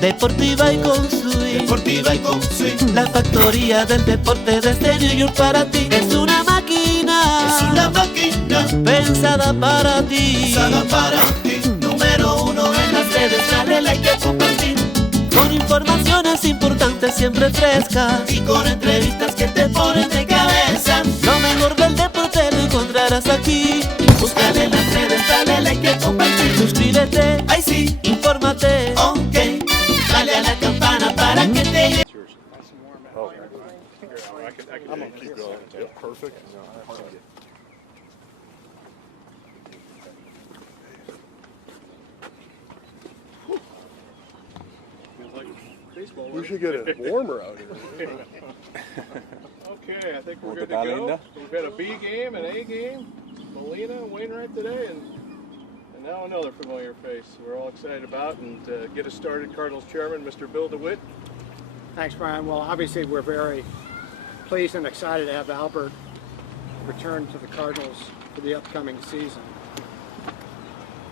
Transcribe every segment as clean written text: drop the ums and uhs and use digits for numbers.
Deportiva y con swing. Deportiva y con swing. La factoría del deporte desde New York para ti. Es una máquina. Es una máquina Pensada para ti. pensada para ti. Número uno en las redes, dale like y compartir. Con informaciones importantes siempre frescas. Y con entrevistas que te ponen de cabeza. Lo mejor del deporte lo encontrarás aquí. Búscale en las redes, dale like y compartir. Suscríbete, Ay sí, infórmate. ok. Dale a la campana para que te llegue. I'm gonna keep going. Yeah, perfect. We should get it warmer out here. Okay, I think we're good to go. We've had a B game, an A game, Molina and Wainwright today, and now another familiar face we're all excited about. And get us started, Cardinals chairman, Mr. Bill DeWitt. Thanks, Brian. Well, obviously we're very pleased and excited to have Albert return to the Cardinals for the upcoming season.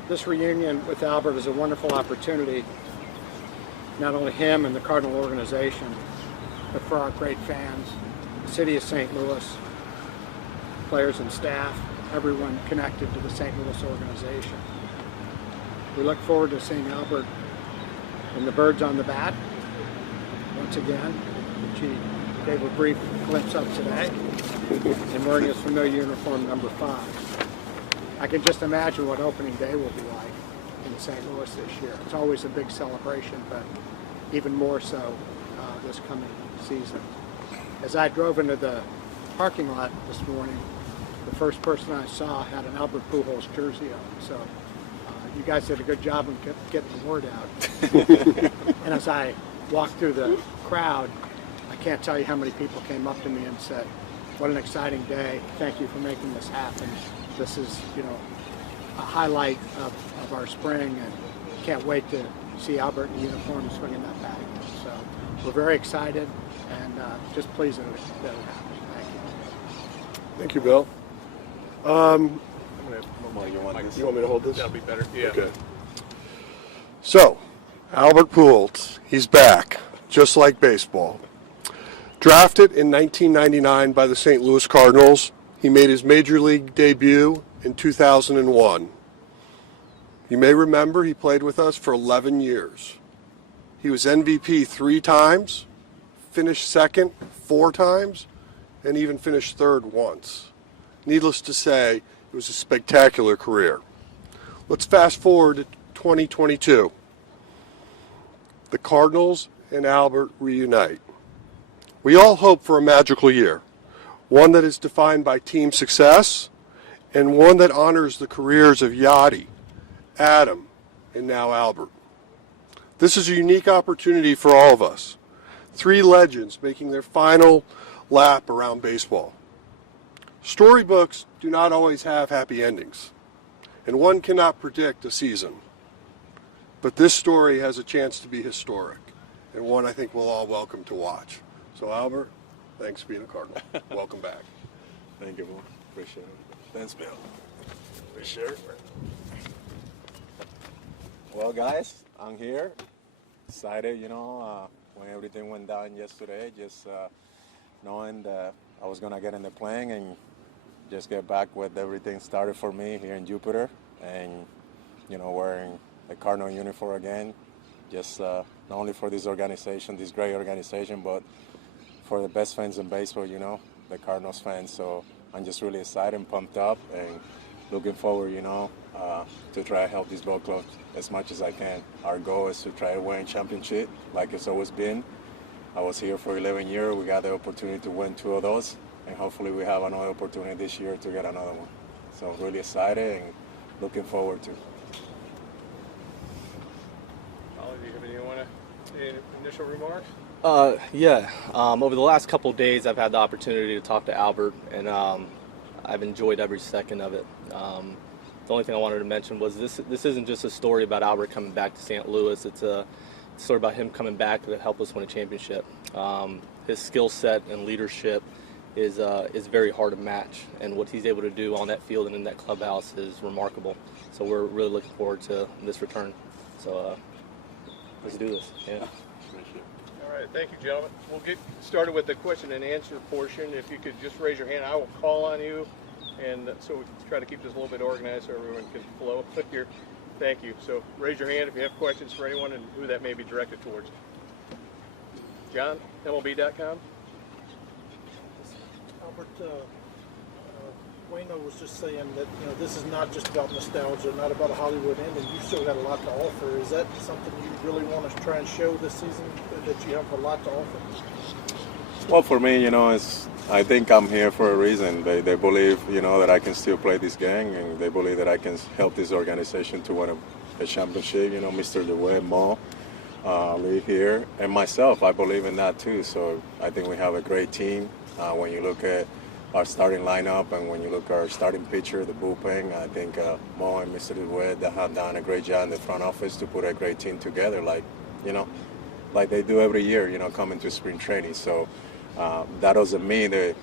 This reunion with Albert is a wonderful opportunity, not only him and the Cardinal organization, but for our great fans, the city of St. Louis, players and staff, everyone connected to the St. Louis organization. We look forward to seeing Albert and the birds on the bat once again, which he gave a brief glimpse of today, and wearing his familiar uniform number 5. I can just imagine what opening day will be like in St. Louis this year. It's always a big celebration, but even more so this coming season. As I drove into the parking lot this morning, the first person I saw had an Albert Pujols jersey on. So you guys did a good job of getting the word out. And as I walked through the crowd, I can't tell you how many people came up to me and said, "What an exciting day. Thank you for making this happen. This is, a highlight of our spring, and can't wait to see Albert in uniform swinging that bat again." So we're very excited and just pleased that it happened. Thank you. Thank you, Bill. You want me to hold this? That'll be better. Yeah. Okay. So, Albert Pujols, he's back, just like baseball. Drafted in 1999 by the St. Louis Cardinals, he made his major league debut in 2001. You may remember he played with us for 11 years. He was MVP 3 times, finished second 4 times, and even finished third once. Needless to say, it was a spectacular career. Let's fast forward to 2022. The Cardinals and Albert reunite. We all hope for a magical year, one that is defined by team success and one that honors the careers of Yachty, Adam, and now Albert. This is a unique opportunity for all of us. 3 legends making their final lap around baseball. Storybooks do not always have happy endings, and one cannot predict a season. But this story has a chance to be historic, and one I think we'll all welcome to watch. So Albert, thanks for being a Cardinal. Welcome back. Thank you, man. Appreciate it. Thanks, Bill. Appreciate it. Well, guys, I'm here. Excited, when everything went down yesterday, just knowing that I was going to get in the plane and just get back with everything started for me here in Jupiter, and, wearing the Cardinal uniform again, just not only for this organization, this great organization, but for the best fans in baseball, the Cardinals fans. So I'm just really excited and pumped up and looking forward, to try to help this ball club as much as I can. Our goal is to try to win championship like it's always been. I was here for 11 years. We got the opportunity to win 2 of those, and hopefully we have another opportunity this year to get another one. So I'm really excited and looking forward to. Ollie, do you have any initial remarks? Over the last couple of days, I've had the opportunity to talk to Albert, and I've enjoyed every second of it. The only thing I wanted to mention was this isn't just a story about Albert coming back to St. Louis. It's a story about him coming back to help us win a championship. His skill set and leadership is very hard to match, and what he's able to do on that field and in that clubhouse is remarkable. So we're really looking forward to this return. So let's do this. Yeah. All right, thank you, gentlemen. We'll get started with the question and answer portion. If you could just raise your hand, I will call on you, and so we can try to keep this a little bit organized so everyone can flow here. Thank you. So raise your hand if you have questions for anyone and who that may be directed towards. John, MLB.com. Albert, Wayno was just saying that this is not just about nostalgia, not about a Hollywood ending. You still got a lot to offer. Is that something you really want to try and show this season, that you have a lot to offer? Well, for me, I think I'm here for a reason. They believe, that I can still play this game, and they believe that I can help this organization to win a championship. Mr. DeWitt, Mo, Lee here, and myself, I believe in that too. So I think we have a great team. When you look at our starting lineup and when you look at our starting pitcher, the bullpen, I think Mo and Mr. DeWitt have done a great job in the front office to put a great team together, like they do every year, coming to spring training. So that doesn't mean that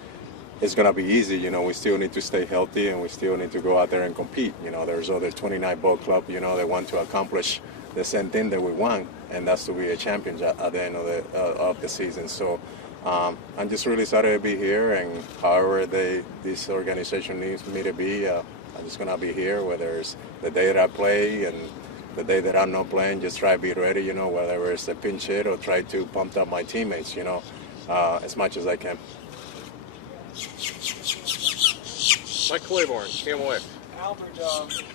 it's going to be easy. We still need to stay healthy, and we still need to go out there and compete. There's other 29 ball club, that want to accomplish the same thing that we want, and that's to be a champion at the end of the season. So I'm just really excited to be here, and however this organization needs me to be, I'm just going to be here, whether it's the day that I play and the day that I'm not playing, just try to be ready, whether it's a pinch hit or try to pump up my teammates, as much as I can. Mike Claiborne, KMOX. Albert,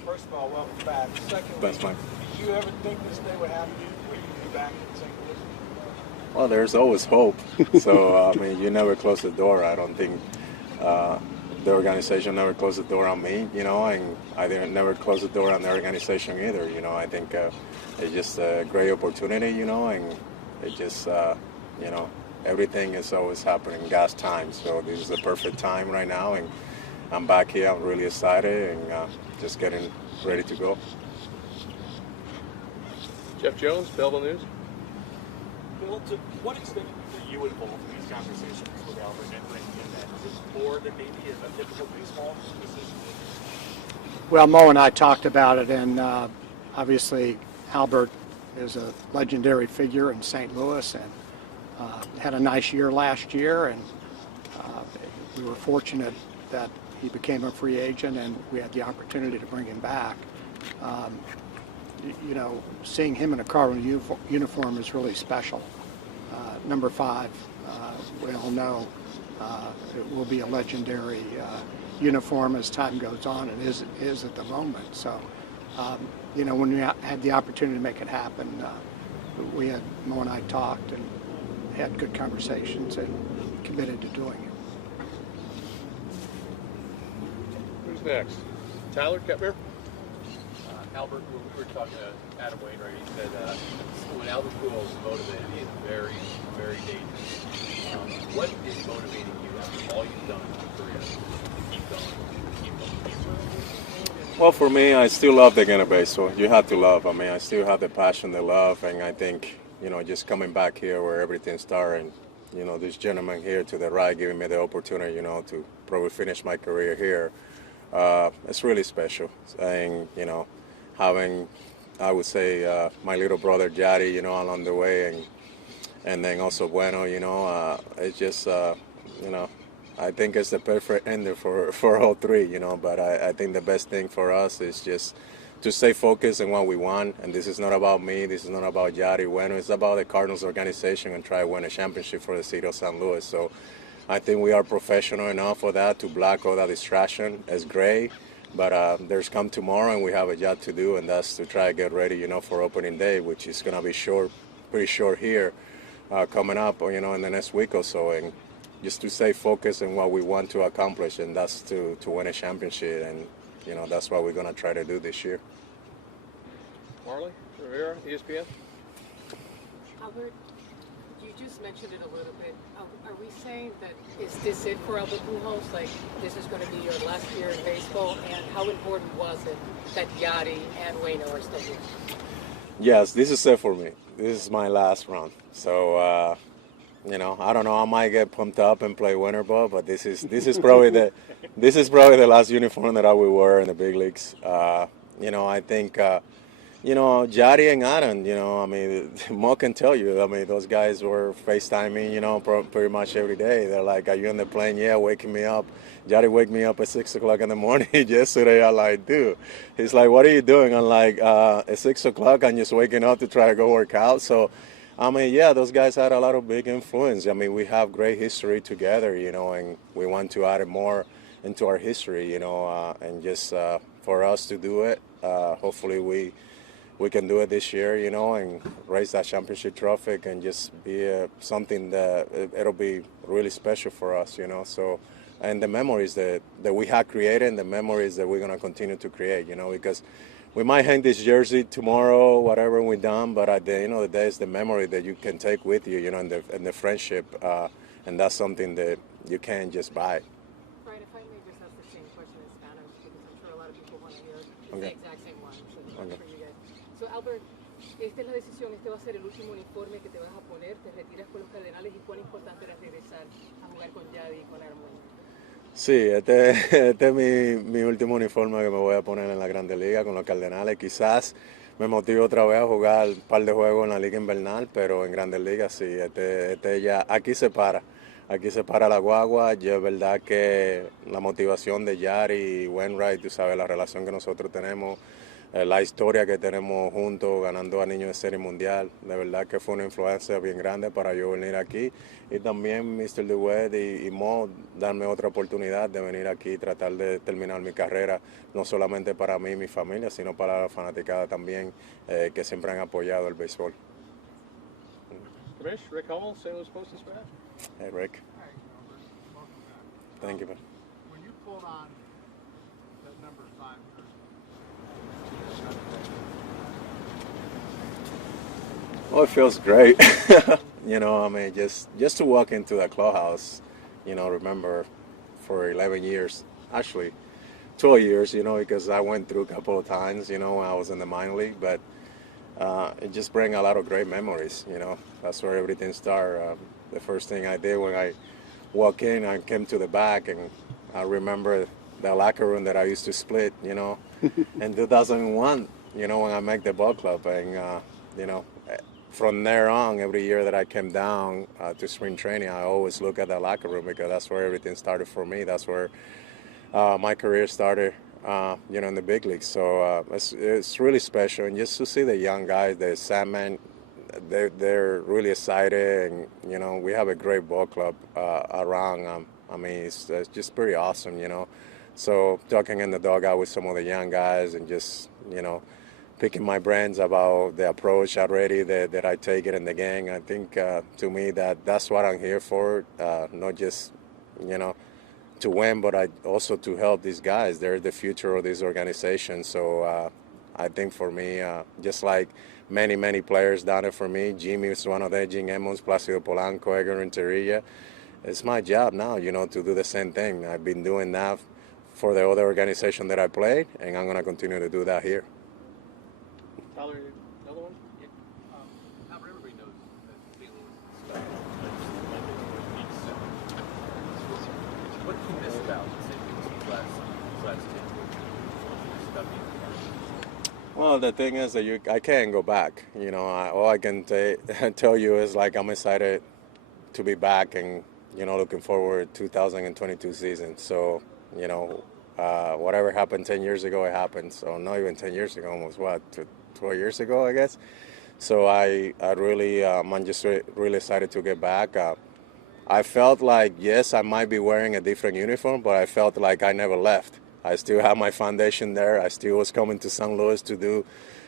first of all, welcome back. Secondly, Thanks, Mike. did you ever think this day would happen where you'd be back in St. Louis? Well, there's always hope. So, you never close the door. I don't think the organization never closed the door on me, and I didn't never close the door on the organization either. I think it's just a great opportunity, and it just, everything is always happening in God's time. So this is the perfect time right now, and I'm back here. I'm really excited and just getting ready to go. Jeff Jones, Belleville News. Bill, to what extent are you involved in these conversations with Albert and that? Is it more than maybe a typical baseball decision? Well, Mo and I talked about it, and obviously Albert is a legendary figure in St. Louis and had a nice year last year, and we were fortunate that he became a free agent and we had the opportunity to bring him back. Seeing him in a Cardinal uniform is really special. Number 5, we all know it will be a legendary uniform as time goes on, and is at the moment. So, when we had the opportunity to make it happen, Mo and I talked and had good conversations and committed to doing it. Who's next? Tyler Kepner. Albert, when we were talking to Adam Wainwright, he said when Albert Pujols is motivated, he is very, very dangerous. What is motivating you after all you've done in your career to keep going? Well, for me, I still love the game of baseball. You have to love. I still have the passion, the love, and I think, just coming back here where everything started, this gentleman here to the right giving me the opportunity, to probably finish my career here, it's really special. And, having, I would say, my little brother Jari, along the way, and then also Bueno, it's just, I think it's the perfect ending for all three, but I think the best thing for us is just to stay focused on what we want, and this is not about me, this is not about Jari, Bueno, it's about the Cardinals organization and try to win a championship for the city of St. Louis. So I think we are professional enough for that, to block all that distraction. It's great. But there's come tomorrow, and we have a job to do, and that's to try to get ready, for opening day, which is going to be pretty short here, coming up, in the next week or so, and just to stay focused on what we want to accomplish, and that's to win a championship, and that's what we're going to try to do this year. Marley Rivera, ESPN. Albert, you just mentioned it a little bit. Are we saying that is this it for Albert Pujols? Like, this is going to be your last year in baseball? And how important was it that Yachty and Waino are still here? Yes, this is it for me. This is my last run. So, I don't know. I might get pumped up and play winter ball, but this is probably the last uniform that I will wear in the big leagues. I think You know, Jari and Adam, you know, I mean, Mo can tell you, I mean, those guys were FaceTiming, you know, pretty much every day. They're like, are you on the plane? Yeah, waking me up. Jari wake me up at 6 o'clock in the morning yesterday. I'm like, dude, he's like, what are you doing? I'm like, at 6 o'clock, I'm just waking up to try to go work out. So, I mean, yeah, those guys had a lot of big influence. I mean, we have great history together, you know, and we want to add more into our history, you know, and just for us to do it, hopefully we can do it this year, you know, and raise that championship trophy and just be something that it'll be really special for us, you know. So, and the memories that we have created and the memories that we're going to continue to create, you know, because we might hang this jersey tomorrow, whatever we're done, but at the end of the day, it's the memory that you can take with you, you know, and the friendship, and that's something that you can't just buy. Brian, if I may just ask the same question in Spanish, because I'm sure a lot of people want to hear the exact same one, so it's for you guys. So, Albert, esta es la decisión, este va a ser el último uniforme que te vas a poner, te retiras con los Cardenales y cuán importante era regresar a jugar con Yadi y con Armón. Sí, este es mi último uniforme que me voy a poner en la Grandes Ligas con los Cardenales. Quizás me motive otra vez a jugar un par de juegos en la Liga Invernal, pero en Grandes Ligas sí, este ya, aquí se para la guagua. Yo es verdad que la motivación de Yari y Wainwright, tú sabes, la relación que nosotros tenemos, la historia que tenemos juntos, ganando a niños de serie mundial, de verdad que fue una influencia bien grande para yo venir aquí. Y también Mr. DeWitt y Mo darme otra oportunidad de venir aquí y tratar de terminar mi carrera, no solamente para mí y mi familia, sino para la fanaticada también, que siempre han apoyado el béisbol. Commish, Rick Hummel, St. Louis Post-Dispatch. Hey, Rick. Hi, Albert. Welcome back. Thank you, man. When you pulled on that number 5 jersey, Well, it feels great. You know, I mean, just to walk into the clubhouse, you know, remember for 11 years, actually 12 years, you know, because I went through a couple of times, you know, when I was in the minor league, but it just brings a lot of great memories, you know. That's where everything started. The first thing I did when I walked in, I came to the back, and I remember the locker room that I used to split, you know, in 2001, you know, when I made the ball club, and, you know, from there on, every year that I came down to spring training, I always look at the locker room because that's where everything started for me. That's where my career started, you know, in the big leagues. So it's really special. And just to see the young guys, the Sandman, they're really excited. And, you know, we have a great ball club around. I mean, it's just pretty awesome, you know. So talking in the dugout with some of the young guys and just, you know, picking my brains about the approach already that I take it in the game. I think to me that's what I'm here for, not just, you know, to win, but also to help these guys. They're the future of this organization. So I think for me, just like many players done it for me, Jimmy is one of them, Jim Emmons, Placido Polanco, Edgar Renteria. It's my job now, you know, to do the same thing. I've been doing that for the other organization that I played, and I'm going to continue to do that here. Tyler, another one? Albert, everybody knows that St. Louis is special, but it's what do you miss about St. Louis these last 10 years? About being a part? Well, the thing is that I can't go back. You know, all I can tell you is like I'm excited to be back and, you know, looking forward to 2022 season. So, you know, whatever happened 10 years ago, it happened. So not even 10 years ago, almost 12 years ago, I guess. So I really, I'm just really excited to get back. I felt like, yes, I might be wearing a different uniform, but I felt like I never left. I still have my foundation there. I still was coming to St. Louis to do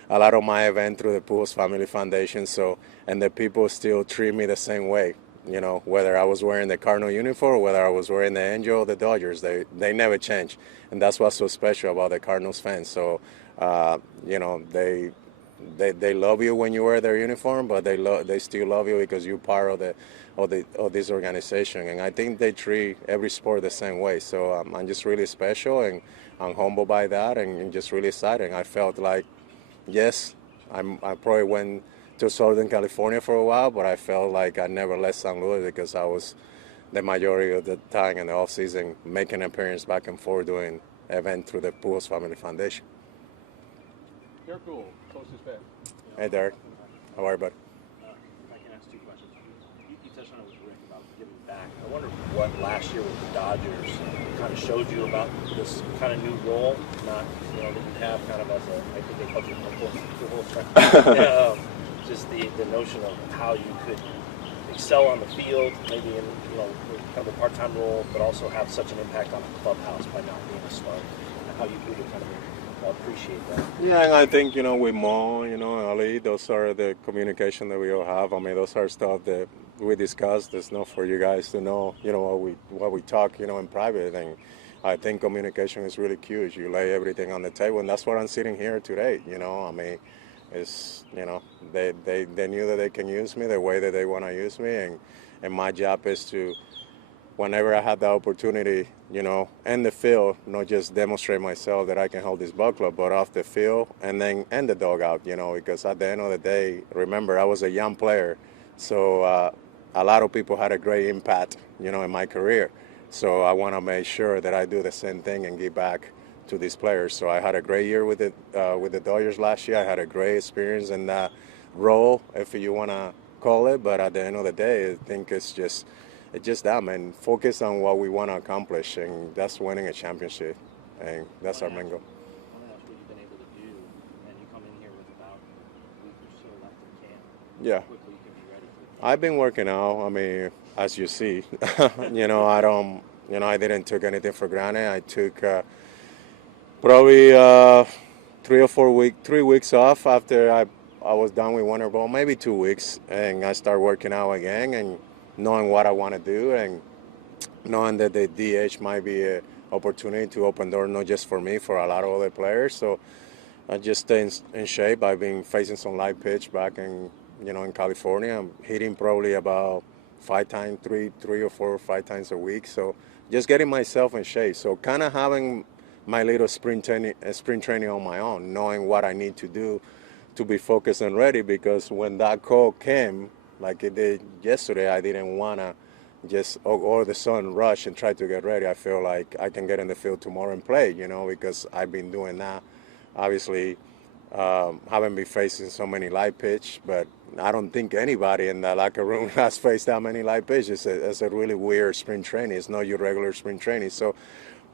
a lot of my event through the Pujols Family Foundation. So, and the people still treat me the same way. You know, whether I was wearing the Cardinal uniform or whether I was wearing the Angel or the Dodgers, they never change. And that's what's so special about the Cardinals fans. So, you know, they love you when you wear their uniform, but they still love you because you're part of this organization. And I think they treat every sport the same way. So I'm just really special, and I'm humbled by that, and just really excited. I felt like, yes, I probably went to Southern California for a while, but I felt like I never left St. Louis because I was the majority of the time in the off season making an appearance back and forth doing event through the Pujols Family Foundation. Derek Gould, Post-Dispatch. Hey, Derek. How are you, bud? If I can ask two questions. You touched on it with Rick about giving back. I wonder what last year with the Dodgers kind of showed you about this kind of new role, not, you know, that you have kind of as a, I think they call you the whole spectrum. Just the notion of how you could excel on the field, maybe in, you know, kind of a part-time role, but also have such an impact on the clubhouse by not being a starter, and how you could kind of appreciate that. Yeah, and I think, you know, with Mo, you know, Ali, those are the communication that we all have. I mean, those are stuff that we discuss. There's not for you guys to know, you know, what we talk, you know, in private. And I think communication is really huge. You lay everything on the table, and that's what I'm sitting here today, you know. I mean, it's, you know, they knew that they can use me the way that they want to use me, and my job is to, whenever I have the opportunity, you know, in the field, not just demonstrate myself that I can hold this ball club, but off the field and then in the dugout, you know, because at the end of the day, remember, I was a young player, so a lot of people had a great impact, you know, in my career. So I want to make sure that I do the same thing and give back to these players. So I had a great year with the Dodgers last year. I had a great experience in that role, if you want to call it. But at the end of the day, I think it's just that, man. Focus on what we want to accomplish, and that's winning a championship, and that's our main goal. I want to ask what you've been able to do, and you come in here with about a week or so left in camp. Yeah. How quickly you can be ready for I've been working out. I mean, as you see, you know, I didn't take anything for granted. I took probably 3 weeks off after I was done with winter ball, maybe 2 weeks, and I started working out again and knowing what I want to do, and knowing that the DH might be an opportunity to open doors, not just for me, for a lot of other players. So I just stay in shape. I've been facing some light pitch back in California. I'm hitting probably about 5 times, three or 4 or 5 times a week. So just getting myself in shape. So kind of having my little spring training on my own, knowing what I need to do to be focused and ready, because when that call came, like it did yesterday, I didn't want to just all of a sudden rush and try to get ready. I feel like I can get in the field tomorrow and play, you know, because I've been doing that. Obviously, haven't been facing so many light pitch, but I don't think anybody in the locker room has faced that many light pitches. It's a really weird spring training. It's not your regular spring training. So,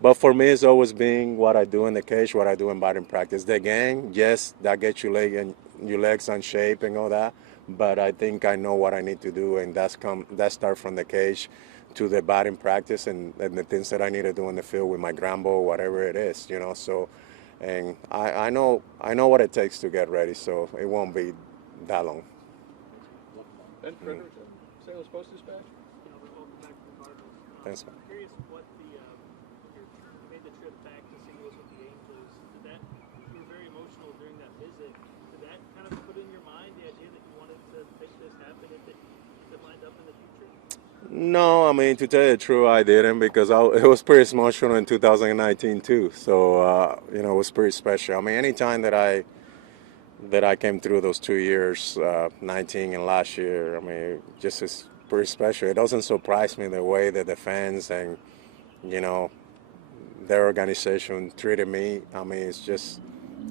but for me, it's always been what I do in the cage, what I do in batting practice. The game, yes, that gets your legs on shape and all that. But I think I know what I need to do, and that start from the cage to the batting practice and the things that I need to do in the field with my ground ball, whatever it is, you know. So, and I know what it takes to get ready, so it won't be that long. Ben Frederick, St. Louis Post-Dispatch. Welcome back to the Cardinals. Thanks, man. I'm curious what you made the trip back to St. Louis with the Angels. You were very emotional during that visit. Did that kind of put in your mind the idea that you wanted to make this happen if it lined up in the future? No, I mean, to tell you the truth, I didn't, because it was pretty emotional in 2019 too. So, you know, it was pretty special. I mean, anytime that I came through those 2 years, 19 and last year, I mean, just is pretty special. It doesn't surprise me the way that the fans and, you know, their organization treated me. I mean, it's just,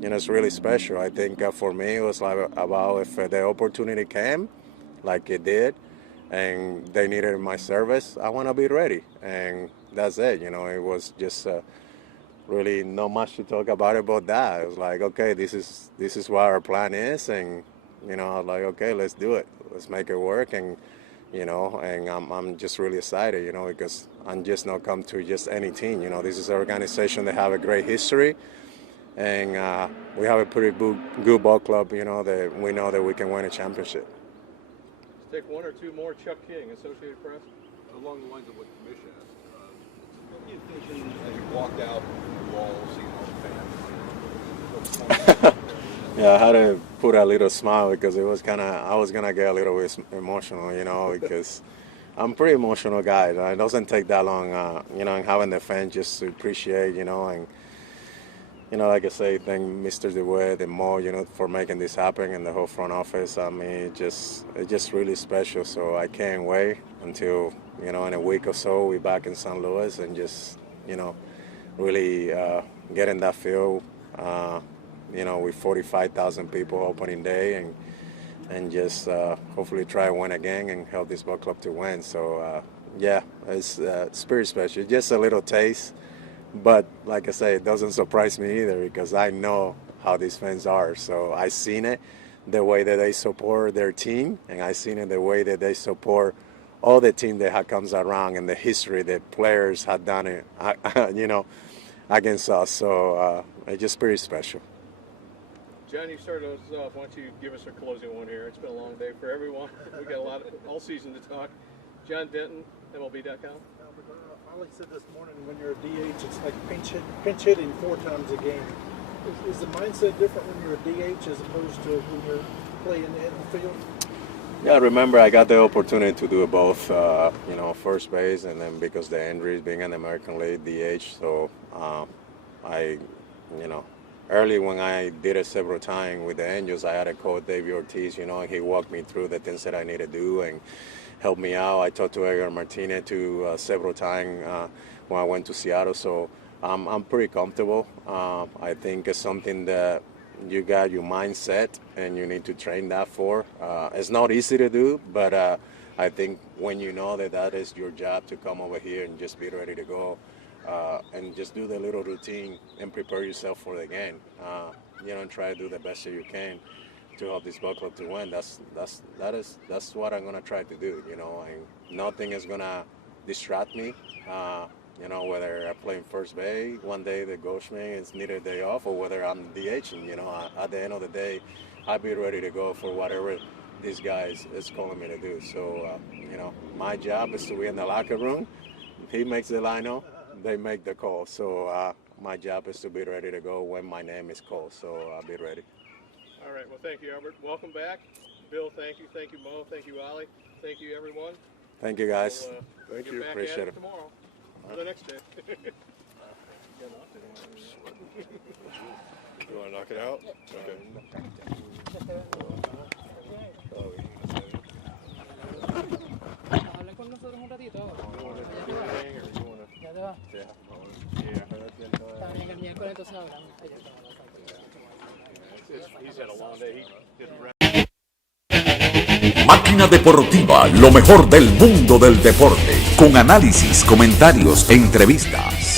you know, it's really special. I think for me, it was like about if the opportunity came, like it did, and they needed my service, I want to be ready. And that's it. You know, it was just really not much to talk about that. It was like, okay, this is what our plan is, and, you know, I was like, okay, let's do it. Let's make it work. And, you know, and I'm just really excited, you know, because I'm just not come to just any team. You know, this is an organization that have a great history, and we have a pretty good ball club, you know, that we know that we can win a championship. Let's take 1 or 2 more. Chuck King, Associated Press. Along the lines of what Commish asked, what were you thinking as you walked out the wall, seeing all the fans? Yeah, I had to put a little smile, because it was I was going to get a little bit emotional, you know, because I'm a pretty emotional guy. It doesn't take that long, you know, and having the fans just to appreciate, you know, and, you know, like I say, thank Mr. DeWitt and Mo, you know, for making this happen, and the whole front office. I mean, it's just really special. So I can't wait until, you know, in a week or so we're back in St. Louis and just, you know, really get in that field, with 45,000 people opening day, and just hopefully try to win again and help this ball club to win. So yeah, it's pretty special. Just a little taste, but like I say, it doesn't surprise me either because I know how these fans are. So I seen it, the way that they support their team, and I seen it the way that they support all the team that comes around and the history that players have done it, against us. So it's just pretty special. John, you started us off. Why don't you give us a closing one here? It's been a long day for everyone. We got a lot all season to talk. John Denton, MLB.com. Ollie said this morning, when you're a DH, it's like pinch hitting 4 times a game. Is the mindset different when you're a DH as opposed to when you're playing in the field? Yeah, remember I got the opportunity to do both, first base, and then because the injuries being in the American League DH, so early when I did it several times with the Angels, I had a coach, David Ortiz, and he walked me through the things that I need to do and helped me out. I talked to Edgar Martinez several times when I went to Seattle, so I'm pretty comfortable. I think it's something that you got your mindset and you need to train that for. It's not easy to do, but I think when you know that is your job to come over here and just be ready to go and just do the little routine and prepare yourself for the game. And try to do the best that you can to help this ball club to win. That's what I'm gonna try to do. And nothing is gonna distract me. Whether I'm playing first base one day, the Goldschmidt is needed a day off, or whether I'm DHing. At the end of the day, I'll be ready to go for whatever these guys is calling me to do. So, my job is to be in the locker room. He makes the lineup, they make the call. So my job is to be ready to go when my name is called. So I'll be ready. All right. Well, thank you, Albert. Welcome back. Bill, thank you. Thank you, Mo. Thank you, Ali. Thank you, everyone. Thank you, guys. Thank you. Appreciate it. Tomorrow. Or the next day. You want to knock it out? Okay. Habla con nosotros un ratito. ¿Ya te va? Está bien, el miércoles entonces hablamos. He's had a long day. Máquina Deportiva, lo mejor del mundo del deporte, con análisis, comentarios e entrevistas.